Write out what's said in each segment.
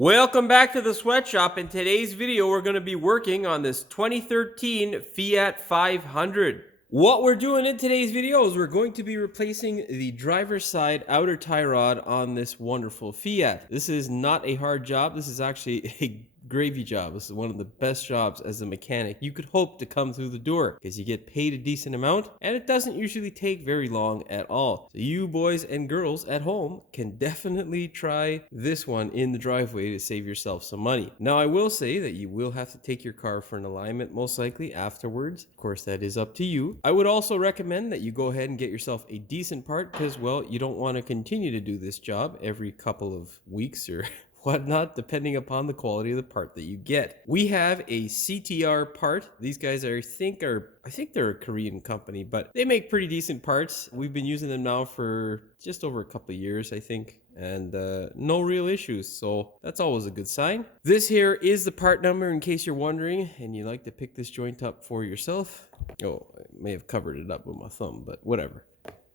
Welcome back to the sweatshop. In today's video, we're going to be working on this 2013 Fiat 500. What we're doing in today's video is we're going to be replacing the driver's side outer tie rod on this wonderful Fiat. This is not a hard job. This is actually a gravy job. This is one of the best jobs as a mechanic you could hope to come through the door because you get paid a decent amount and it doesn't usually take very long at all. So you boys and girls at home can definitely try this one in the driveway to save yourself some money. Now I will say that you will have to take your car for an alignment most likely afterwards. Of course, that is up to you. I would also recommend that you go ahead and get yourself a decent part because, well, you don't want to continue to do this job every couple of weeks or whatnot, depending upon the quality of the part that you get. We have a CTR part. These guys I think they're a Korean company, but they make pretty decent parts. We've been using them now for just over a couple of years, I think, and no real issues, so that's always a good sign. This here is the part number in case you're wondering and you like to pick this joint up for yourself. Oh, I may have covered it up with my thumb, but whatever.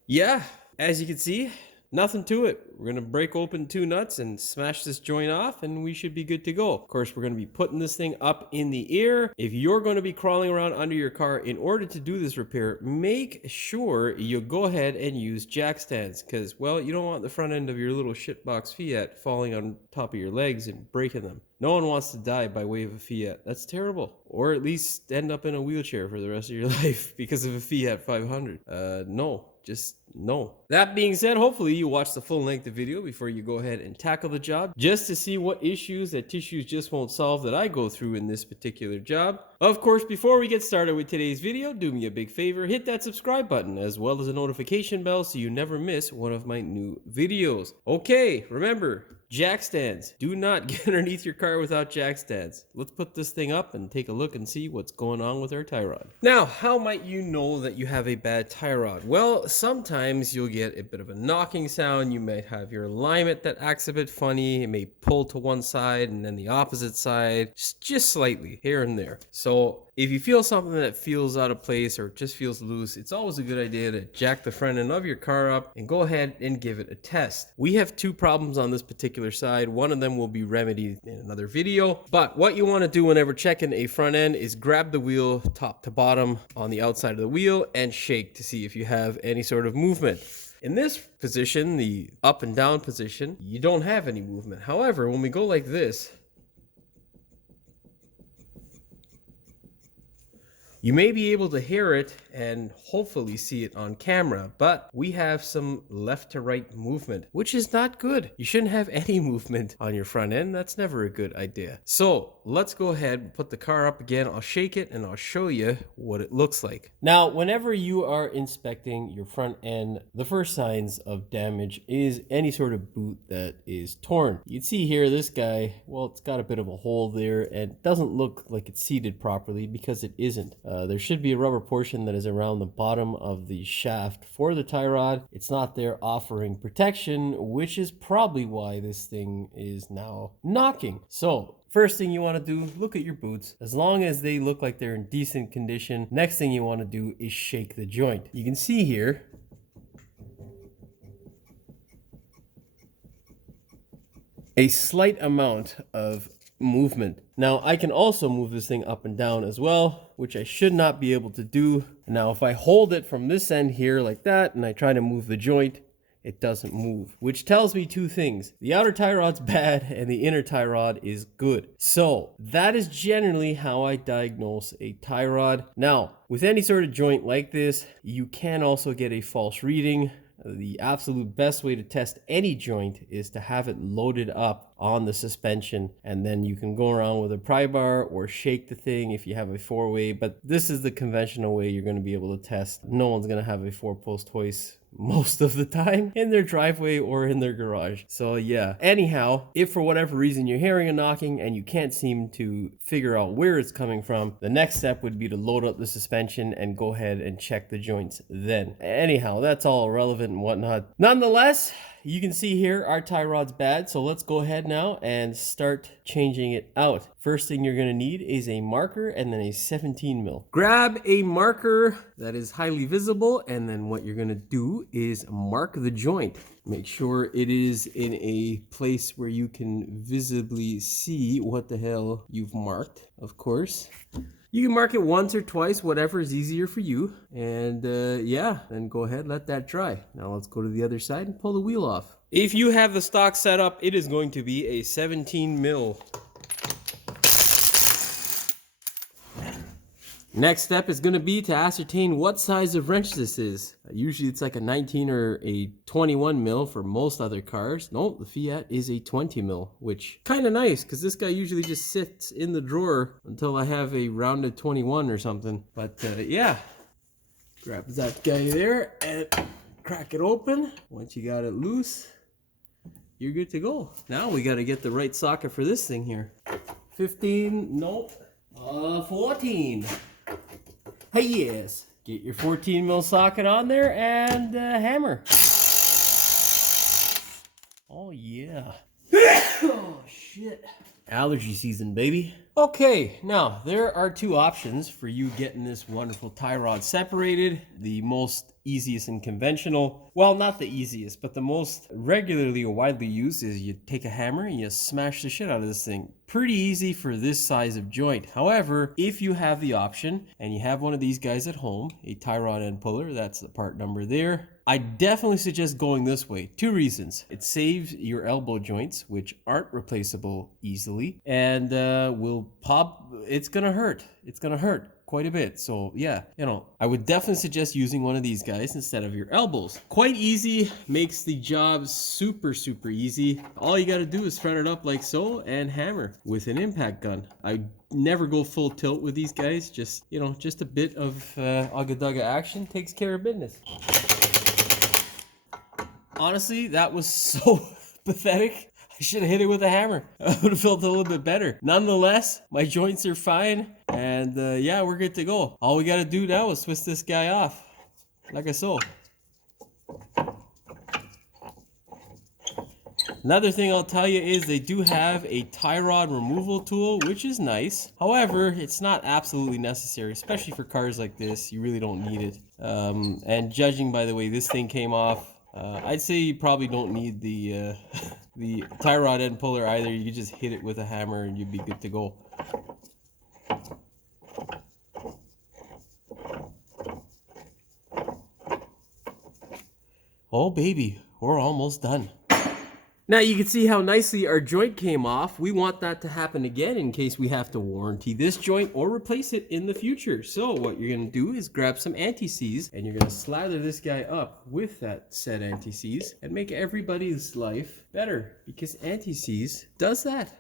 Yeah, as you can see, nothing to it. We're going to break open two nuts and smash this joint off and we should be good to go. Of course, we're going to be putting this thing up in the air. If you're going to be crawling around under your car in order to do this repair, make sure you go ahead and use jack stands because, well, you don't want the front end of your little shitbox Fiat falling on top of your legs and breaking them. No one wants to die by way of a Fiat. That's terrible. Or at least end up in a wheelchair for the rest of your life because of a Fiat 500. No. Just no. That being said, hopefully you watch the full length of video before you go ahead and tackle the job just to see what issues that tissues just won't solve that I go through in this particular job. Of course, before we get started with today's video, do me a big favor, hit that subscribe button as well as a notification bell so you never miss one of my new videos. Okay, remember, jack stands. Do not get underneath your car without jack stands. Let's put this thing up and take a look and see what's going on with our tie rod. Now, how might you know that you have a bad tie rod? Well, sometimes you'll get a bit of a knocking sound. You might have your alignment that acts a bit funny. It may pull to one side and then the opposite side, just slightly here and there. So if you feel something that feels out of place or just feels loose, it's always a good idea to jack the front end of your car up and go ahead and give it a test. We have two problems on this particular side. One of them will be remedied in another video. But what you want to do whenever checking a front end is grab the wheel top to bottom on the outside of the wheel and shake to see if you have any sort of movement. In this position, the up and down position, you don't have any movement. However, when we go like this, you may be able to hear it and hopefully see it on camera, but we have some left to right movement, which is not good. You shouldn't have any movement on your front end. That's never a good idea. So let's go ahead and put the car up again. I'll shake it and I'll show you what it looks like. Now, whenever you are inspecting your front end, the first signs of damage is any sort of boot that is torn. You can see here, this guy, well, it's got a bit of a hole there and doesn't look like it's seated properly because it isn't. There should be a rubber portion that is around the bottom of the shaft for the tie rod. It's not there offering protection, which is probably why this thing is now knocking. So first thing you want to do, look at your boots. As long as they look like they're in decent condition, next thing you want to do is shake the joint. You can see here, a slight amount of movement. Now I can also move this thing up and down as well, which I should not be able to do. Now if I hold it from this end here like that and I try to move the joint, it doesn't move, which tells me two things. The outer tie rod's bad and the inner tie rod is good. So that is generally how I diagnose a tie rod. Now, with any sort of joint like this, you can also get a false reading. The absolute best way to test any joint is to have it loaded up on the suspension, and then you can go around with a pry bar or shake the thing if you have a four-way, but this is the conventional way you're going to be able to test. No one's going to have a four-post hoist most of the time in their driveway or in their garage. So yeah, anyhow, if for whatever reason you're hearing a knocking and you can't seem to figure out where it's coming from, the next step would be to load up the suspension and go ahead and check the joints then. Anyhow, that's all irrelevant and whatnot. Nonetheless, you can see here our tie rod's bad, so let's go ahead now and start changing it out. First thing you're going to need is a marker and then a 17 mil. Grab a marker that is highly visible, and then what you're going to do is mark the joint. Make sure it is in a place where you can visibly see what the hell you've marked, of course. You can mark it once or twice, whatever is easier for you. And yeah, then go ahead, let that dry. Now let's go to the other side and pull the wheel off. If you have the stock set up, it is going to be a 17 mil. Next step is going to be to ascertain what size of wrench this is. Usually it's like a 19 or a 21 mil for most other cars. No, the Fiat is a 20 mil, which kind of nice because this guy usually just sits in the drawer until I have a rounded 21 or something. But yeah, grab that guy there and crack it open. Once you got it loose, you're good to go. Now we got to get the right socket for this thing here. 15, nope, 14. Hey, yes. Get your 14 mil socket on there and hammer. Oh, yeah. Oh, shit. Allergy season, baby. Okay, now there are two options for you getting this wonderful tie rod separated. The most easiest and conventional, well, not the easiest, but the most regularly or widely used is you take a hammer and you smash the shit out of this thing. Pretty easy for this size of joint. However, if you have the option and you have one of these guys at home, a tie rod end puller, that's the part number there, I definitely suggest going this way. Two reasons. It saves your elbow joints, which aren't replaceable easily, and will pop. It's gonna hurt. It's gonna hurt quite a bit. So yeah, you know, I would definitely suggest using one of these guys instead of your elbows. Quite easy, makes the job super easy. All you gotta do is thread it up like so and hammer with an impact gun. I never go full tilt with these guys. Just, you know, just a bit of ugga-dugga action takes care of business. Honestly, that was so pathetic. I should have hit it with a hammer. I would have felt a little bit better. Nonetheless, my joints are fine. And yeah, we're good to go. All we got to do now is twist this guy off. Like so. Another thing I'll tell you is they do have a tie rod removal tool, which is nice. However, it's not absolutely necessary, especially for cars like this. You really don't need it. And judging by the way this thing came off, I'd say you probably don't need the the tie rod end puller either. You can just hit it with a hammer and you'd be good to go. Oh baby, we're almost done. Now you can see how nicely our joint came off. We want that to happen again in case we have to warranty this joint or replace it in the future. So what you're gonna do is grab some anti-seize and you're gonna slather this guy up with that said anti-seize and make everybody's life better, because anti-seize does that.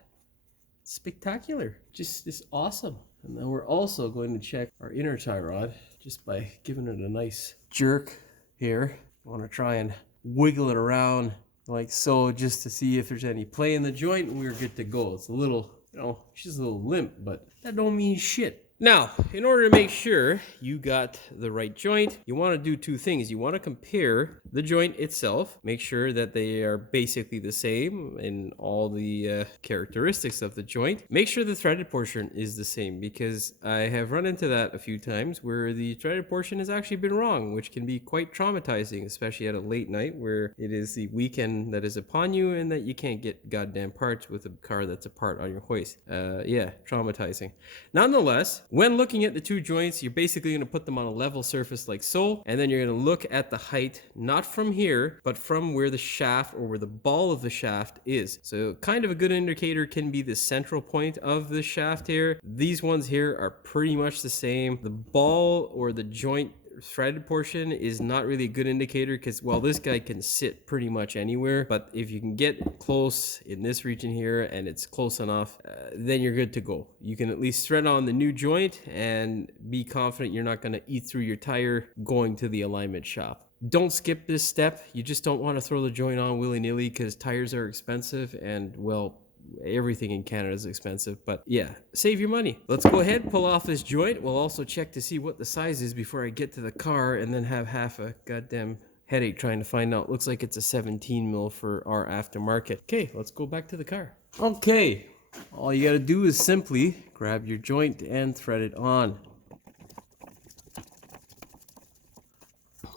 It's spectacular, just awesome. And then we're also going to check our inner tie rod just by giving it a nice jerk here. I want to try and wiggle it around like so, just to see if there's any play in the joint, and we're good to go. It's a little, you know, she's a little limp, but that don't mean shit. Now, in order to make sure you got the right joint, you want to do two things. You want to compare the joint itself, make sure that they are basically the same in all the characteristics of the joint. Make sure the threaded portion is the same, because I have run into that a few times where the threaded portion has actually been wrong, which can be quite traumatizing, especially at a late night where it is the weekend that is upon you and that you can't get goddamn parts with a car that's apart on your hoist. Yeah, traumatizing. Nonetheless, when looking at the two joints, you're basically going to put them on a level surface like so, and then you're going to look at the height, not from here, but from where the shaft or where the ball of the shaft is. So kind of a good indicator can be the central point of the shaft here. These ones here are pretty much the same. The ball or the joint threaded portion is not really a good indicator, because, well, this guy can sit pretty much anywhere, but if you can get close in this region here and it's close enough, then you're good to go. You can at least thread on the new joint and be confident you're not going to eat through your tire going to the alignment shop. Don't skip this step. You just don't want to throw the joint on willy-nilly, because tires are expensive, and, well, everything in Canada is expensive. But yeah, save your money. Let's go ahead, pull off this joint. We'll also check to see what the size is before I get to the car and then have half a goddamn headache trying to find out. Looks like it's a 17 mil for our aftermarket. Okay, let's go back to the car. Okay, all you gotta do is simply grab your joint and thread it on.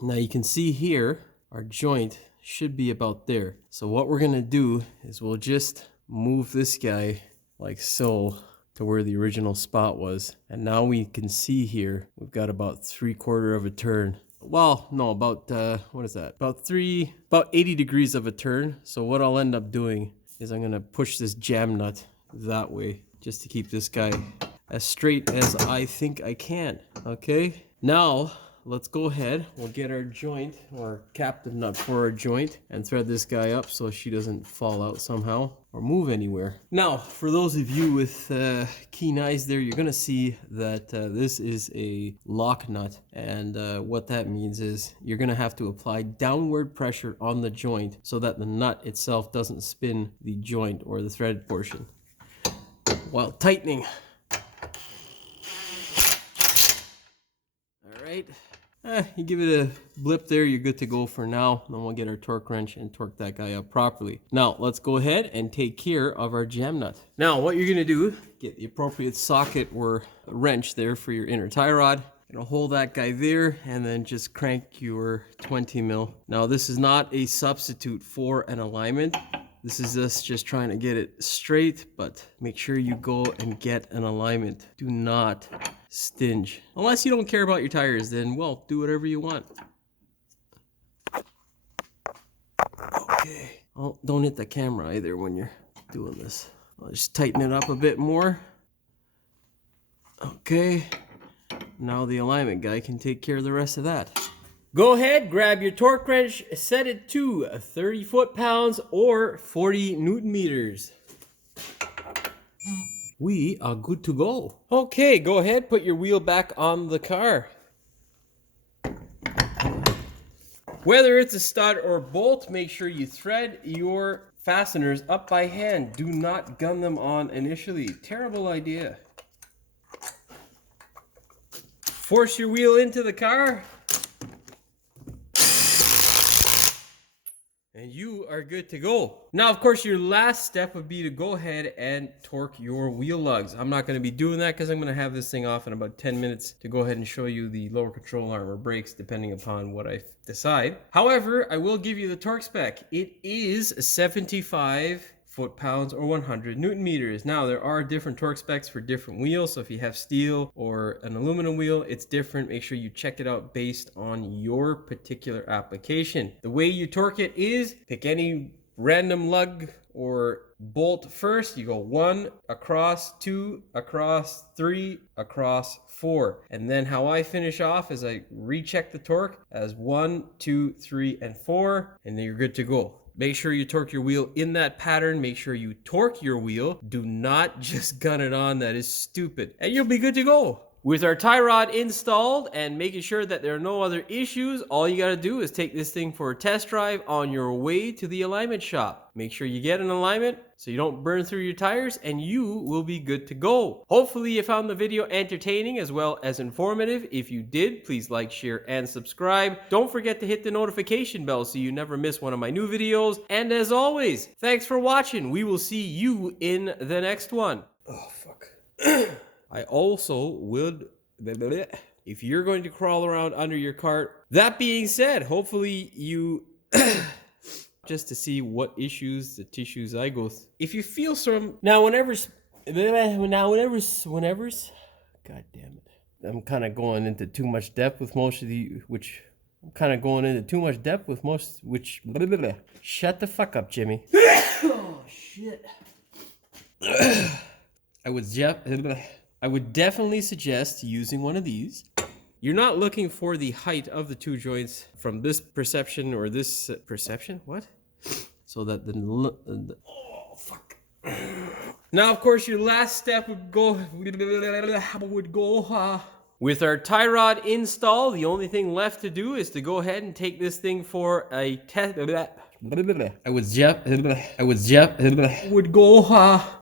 Now you can see here our joint should be about there. So what we're gonna do is we'll just move this guy like so to where the original spot was. And now we can see here, we've got about 3/4 of a turn. Well, no, about, what is that? About 80 degrees of a turn. So what I'll end up doing is I'm gonna push this jam nut that way just to keep this guy as straight as I think I can. Okay, now let's go ahead. We'll get our joint or captive nut for our joint and thread this guy up so she doesn't fall out somehow or move anywhere. Now, for those of you with keen eyes there, you're gonna see that this is a lock nut, and what that means is you're gonna have to apply downward pressure on the joint so that the nut itself doesn't spin the joint or the threaded portion while tightening. All right. You give it a blip there, you're good to go for now. Then we'll get our torque wrench and torque that guy up properly. Now, let's go ahead and take care of our jam nut. Now, what you're gonna do, get the appropriate socket or wrench there for your inner tie rod. You're gonna hold that guy there and then just crank your 20 mil. Now, this is not a substitute for an alignment. This is us just trying to get it straight, but make sure you go and get an alignment. Do not stinge. Unless you don't care about your tires, then, well, do whatever you want. Okay. Oh, don't hit the camera either when you're doing this. I'll just tighten it up a bit more. Okay. Now the alignment guy can take care of the rest of that. Go ahead, grab your torque wrench, set it to 30 foot-pounds or 40 Newton meters. We are good to go. Okay, go ahead, put your wheel back on the car. Whether it's a stud or bolt, make sure you thread your fasteners up by hand. Do not gun them on initially. Terrible idea. Force your wheel into the car. And you are good to go. Now, of course, your last step would be to go ahead and torque your wheel lugs. I'm not going to be doing that because I'm going to have this thing off in about 10 minutes to go ahead and show you the lower control arm or brakes, depending upon what I decide. However, I will give you the torque spec. It is 75 foot-pounds or 100 Newton meters. Now, there are different torque specs for different wheels. So if you have steel or an aluminum wheel, it's different. Make sure you check it out based on your particular application. The way you torque it is pick any random lug or bolt first. You go 1 across, 2 across, 3 across, 4. And then how I finish off is I recheck the torque as 1, 2, 3, and 4, and then you're good to go. Make sure you torque your wheel in that pattern. Make sure you torque your wheel. Do not just gun it on. That is stupid. And you'll be good to go. With our tie rod installed and making sure that there are no other issues, all you got to do is take this thing for a test drive on your way to the alignment shop. Make sure you get an alignment so you don't burn through your tires, and you will be good to go. Hopefully you found the video entertaining as well as informative. If you did, please like, share, and subscribe. Don't forget to hit the notification bell so you never miss one of my new videos. And as always, thanks for watching. We will see you in the next one. Oh, fuck. I also would, if you're going to crawl around under your cart. That being said, hopefully you, just to see what issues, the tissues I go through. If you feel some, God damn it. I'm kind of going into too much depth with most of the, shut the fuck up, Jimmy. Oh, shit. I would definitely suggest using one of these. You're not looking for the height of the two joints from this perception or this perception. What? So that oh, fuck. Now, of course, your last step would go with our tie rod install. The only thing left to do is to go ahead and take this thing for a test.